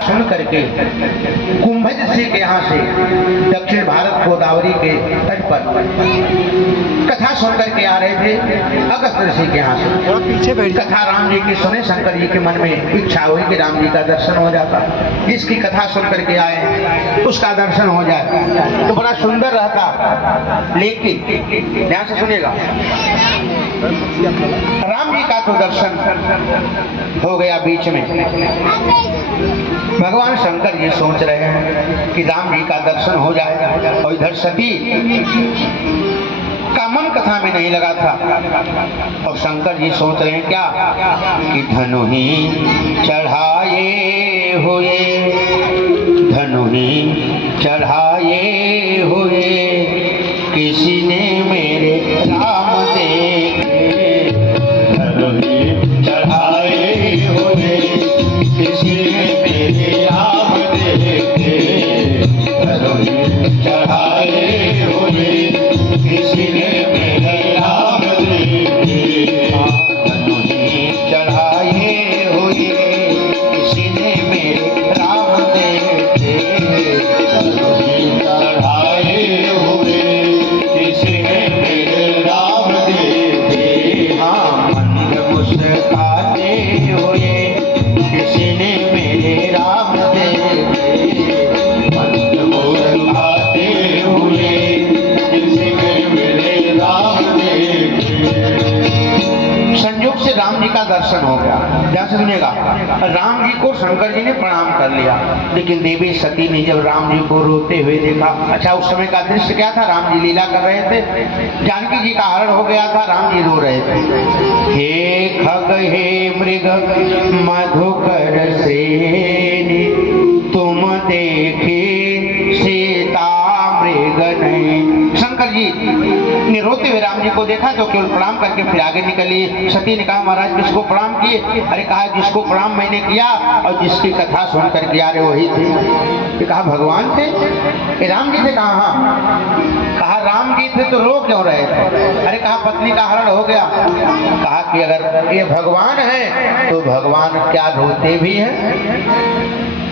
सुन करके कुंभज ऋषि के यहाँ से दक्षिण भारत गोदावरी के तट पर कथा सुन करके आ रहे थे अगस्त्य ऋषि के यहाँ से। पीछे बैठ कथा राम जी की सुने, शंकर जी के मन में इच्छा हुई कि राम जी का दर्शन हो जाता, जिसकी कथा सुन करके आए उसका दर्शन हो जाए तो बड़ा सुंदर रहता। लेकिन ध्यान से सुनिएगा, राम जी का तो दर्शन हो गया, बीच में भगवान शंकर जी सोच रहे हैं कि राम जी का दर्शन हो जाएगा, और इधर सती का मन कथा में नहीं लगा था। और शंकर जी सोच रहे हैं क्या कि धनु ही चढ़ाए हुए, धनु ही चढ़ाए हुए किसी ने मेरे राम देखे, धनु ही चढ़ाए हुए किसी ने मेरे राम देखे, धनु ही चढ़ाए हुए किसी ने मेरे राम देखे, धनु ही चढ़ाए हुए किसी ने मेरे राम देखे, धनु ही चढ़ाए हुए किसी ने मेरे राम देखे। हाँ, मंद मुस्काते हुए किसी ने मेरे राम देखे, मंद मुस्काते हुए किसी ने मेरे राम देखे। संयोग से राम जी का दर्शन हो गया। ध्यान से सुनिएगा, राम जी को शंकर जी ने प्रणाम कर लिया, लेकिन देवी सती ने जब राम जी को रोते हुए देखा, अच्छा उस समय का दृश्य क्या था, राम जी लीला कर रहे थे, जानकी जी का हरण हो गया था, राम जी रो रहे थे। हे खग हे मृग मधुकर सेनी, तुम देखे सीता मृग नहीं। शंकर जी ने रोते हुए राम जी को देखा तो केवल प्रणाम करके फिर आगे निकली। सती ने कहा महाराज किसको प्रणाम किए? अरे कहा जिसको प्रणाम मैंने किया और जिसकी कथा सुन कर के आ रहे वही थे। कहा भगवान थे? राम जी थे? कहा हाँ। कहा राम जी थे तो रो क्यों रहे थे? अरे कहा पत्नी का हरण हो गया। कहा कि अगर ये भगवान है तो भगवान क्या रोते भी हैं?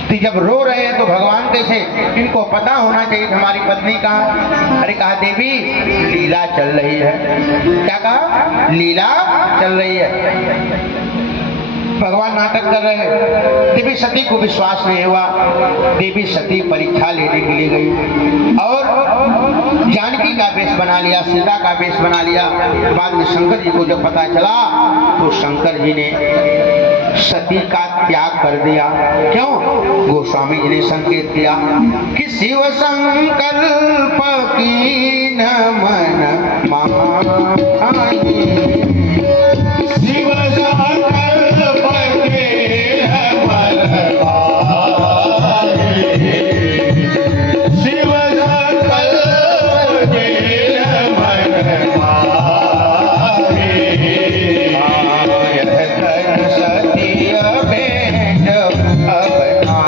कि जब रो रहे हैं तो भगवान कैसे? इनको पता होना चाहिए हमारी पत्नी कहाँ। अरे कहा देवी लीला चल रही है। क्या कहा? लीला चल रही है, भगवान नाटक कर रहे हैं। देवी सती को विश्वास नहीं हुआ, देवी सती परीक्षा लेने के लिए गई और जानकी का वेश बना लिया, सीता का वेश बना लिया। बाद में शंकर जी को जब पता चला तो शंकर जी ने सती का त्याग कर दिया। क्यों? गोस्वामी जी ने संकेत किया कि शिव संकल्प की न मन मानी, शिव संकल्प के न मन मानी, शिव संकल्प के न मन मानी।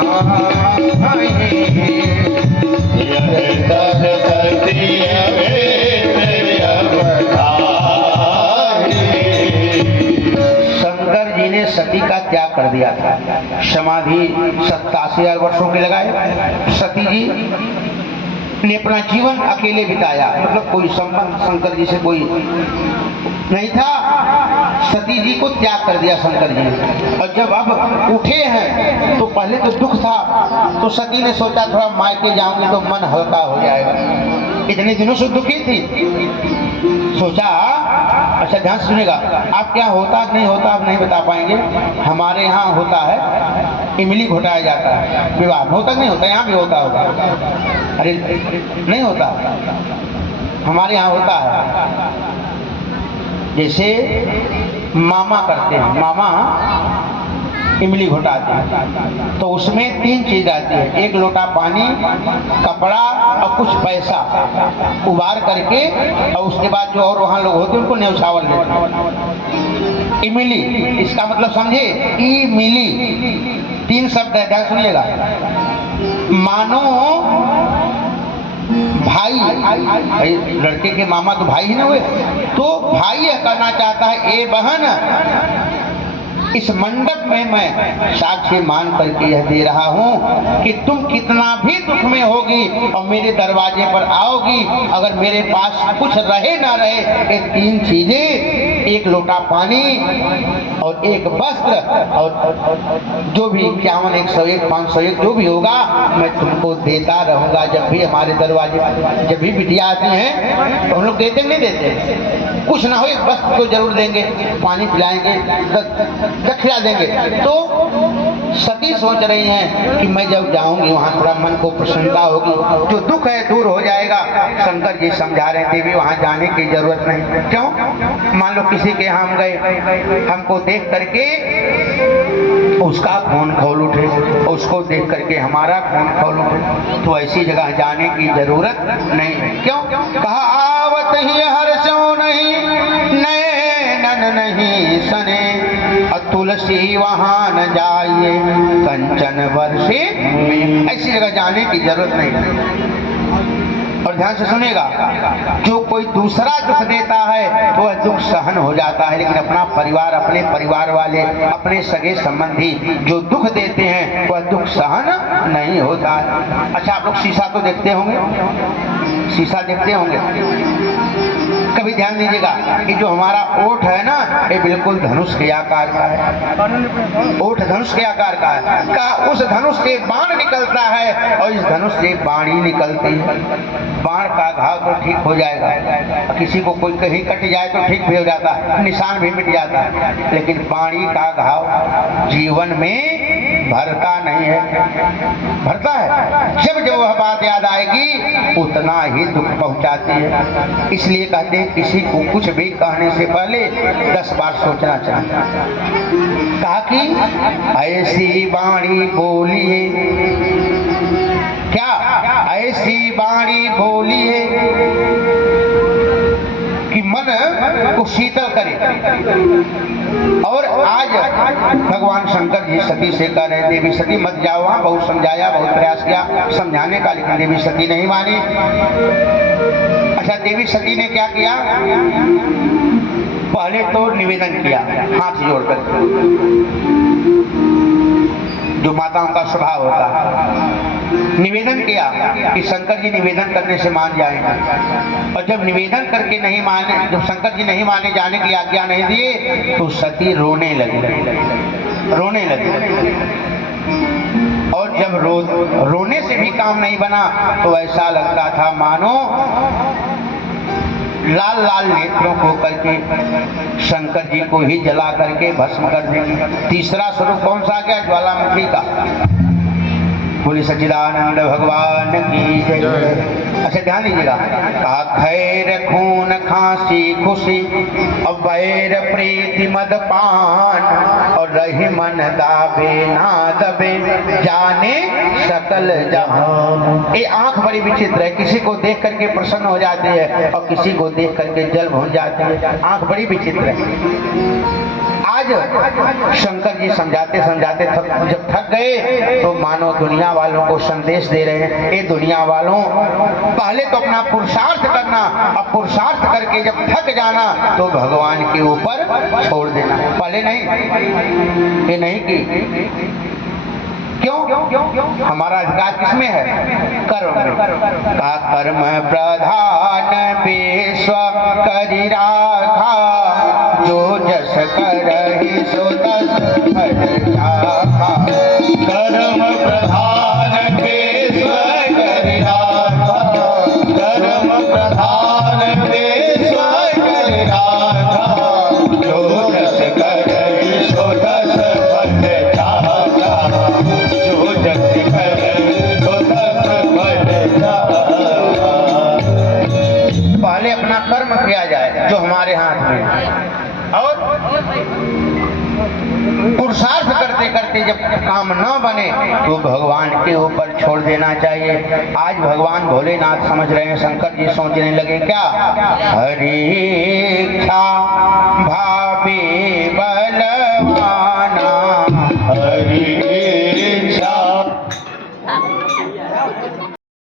सती का त्याग कर दिया था। समाधि 87,000 वर्षों के लगाए। सती जी ने अपना जीवन अकेले बिताया, मतलब कोई संबंध शंकर जी से कोई नहीं था। सती जी को त्याग कर दिया शंकर जी ने। और जब अब उठे हैं तो पहले तो दुख था, तो सती ने सोचा थोड़ा मायके जाऊंगी तो मन हल्का हो जाएगा। इतने दिनों से दुखी थी, सोचा अच्छा ध्यान सुनेगा, आप क्या होता नहीं होता आप नहीं बता पाएंगे। हमारे यहाँ होता है, इमली घोटाया जाता है, विवाह होता नहीं होता, यहाँ भी होता होगा। अरे नहीं होता, हमारे यहाँ होता है। जैसे मामा करते हैं, मामा इमली घोटाते हैं तो उसमें 3 चीज आती है, 1 लोटा पानी, कपड़ा और कुछ पैसा उबार करके, और उसके बाद जो और वहाँ लोग होते हैं उनको न्यौछावर देते हैं। इमली, इसका मतलब समझे, ई मिली 3 शब्द है, ध्यान सुनिएगा। मानो भाई, लड़के के मामा तो भाई ही ना हुए, तो भाई कहना चाहता है ए बहन इस मंडप में मैं साक्षी मान करके यह दे रहा हूँ कि तुम कितना भी दुख में होगी और मेरे दरवाजे पर आओगी, अगर मेरे पास कुछ रहे ना रहे, ये 3 चीजें, एक लोटा पानी और एक वस्त्र और जो भी 51, 101, 501 जो भी होगा, मैं तुमको देता रहूंगा। जब भी हमारे दरवाजे जब भी बिटिया आती हैं तो हम लोग देते नहीं देते, कुछ ना हो एक वस्त्र तो जरूर देंगे, पानी पिलाएंगे, दक्षिणा देंगे। तो सती सोच रही हैं कि मैं जब जाऊंगी वहां थोड़ा मन को प्रसन्नता होगी, जो दुख है दूर हो जाएगा। शंकर जी समझा रहे थे भी वहां जाने की जरूरत नहीं। क्यों? मान लो किसी के यहाँ हम गए, हमको देख करके उसका खून खौल उठे, उसको देख करके हमारा खून खौल उठे, तो ऐसी जगह जाने की जरूरत नहीं है। क्यों? कहा आवत ही हर्षों नहीं, नैनन नहीं सने, तुलसी वहां न जाइए, कंचन वर्षे। ऐसी जगह जाने की जरूरत नहीं। और ध्यान से सुनेगा, जो कोई दूसरा दुख देता है तो वह दुख सहन हो जाता है, लेकिन अपना परिवार, अपने परिवार वाले, अपने सगे संबंधी जो दुख देते हैं वह दुख सहन नहीं होता है। अच्छा, आप लोग शीशा तो देखते होंगे, शीशा देखते होंगे। कभी ध्यान दीजिएगा कि जो हमारा ओठ है ना, ये बिल्कुल धनुष के आकार का है। ओठ धनुष के आकार का है। का उस धनुष से बाण निकलता है और इस धनुष से बाणी निकलती है। बाण का घाव तो ठीक हो जाएगा, किसी को कोई कहीं कट जाए तो ठीक भी हो जाता है, निशान भी मिट जाता है, लेकिन बाणी का घाव जीवन में भरता नहीं है, भरता है। जब जब वह बात याद आएगी उतना ही दुख पहुंचाती है। इसलिए कहते हैं किसी को कुछ भी कहने से पहले 10 बार सोचना चाहिए। कहा कि ऐसी वाणी बोलिए, क्या ऐसी वाणी बोलिए कि मन को शीतल करे। और आज भगवान शंकर जी सती से कह रहे, देवी सती मत जाओ वहां। बहुत समझाया, बहुत प्रयास किया समझाने का, लेकिन देवी सती नहीं मानी। अच्छा, देवी सती ने क्या किया? पहले तो निवेदन किया हाथ जोड़कर, जो माताओं का स्वभाव होता है। निवेदन किया कि शंकर जी निवेदन करने से मान जाएंगे। और जब निवेदन करके नहीं माने, जब शंकर जी नहीं माने, जाने की आज्ञा नहीं दिए, तो सती रोने लगी, रोने लगी। और जब रोने से भी काम नहीं बना तो ऐसा लगता था मानो लाल लाल नेत्रों को करके शंकर जी को ही जला करके भस्म कर देंगे। तीसरा स्वरूप कौन सा आ गया? ज्वालामुखी का। बोले सच्चिदानंद भगवान की जय। अच्छा, ध्यान दीजिएगा, कहा खैर खून खांसी खुशी और बैर प्रीति मदपान, और रही मन दाबे ना दबे, जाने सकल जहान। ये आंख बड़ी विचित्र है, किसी को देख करके प्रसन्न हो जाती है और किसी को देख करके जल भून जाती है। आंख बड़ी विचित्र है। आज शंकर जी समझाते समझाते जब थक गए तो मानो दुनिया वालों को संदेश दे रहे हैं, ये दुनिया वालों, पहले तो अपना पुरुषार्थ करना, अब पुरुषार्थ करके जब थक जाना तो भगवान के ऊपर छोड़ देना। पहले नहीं, ये नहीं की। क्यों? हमारा अधिकार किसमें है? कर्म में। का कर्म प्रधान विश्व करि राखा, जो जस करहि सो तस फल चाखा। कर्म प्रधान विश्व करि राखा, कर्म प्रधान विश्व करि राखा, जो जस करहि सो तस फल चाखा, जो जस करहि सो तस फल चाखा। पहले अपना कर्म किया जाए जो हमारे हाथ में है, और पुरुषार्थ करते करते जब काम न बने तो भगवान के ऊपर छोड़ देना चाहिए। आज भगवान भोलेनाथ समझ रहे हैं, शंकर जी सोचने लगे क्या? हरि इच्छा भावे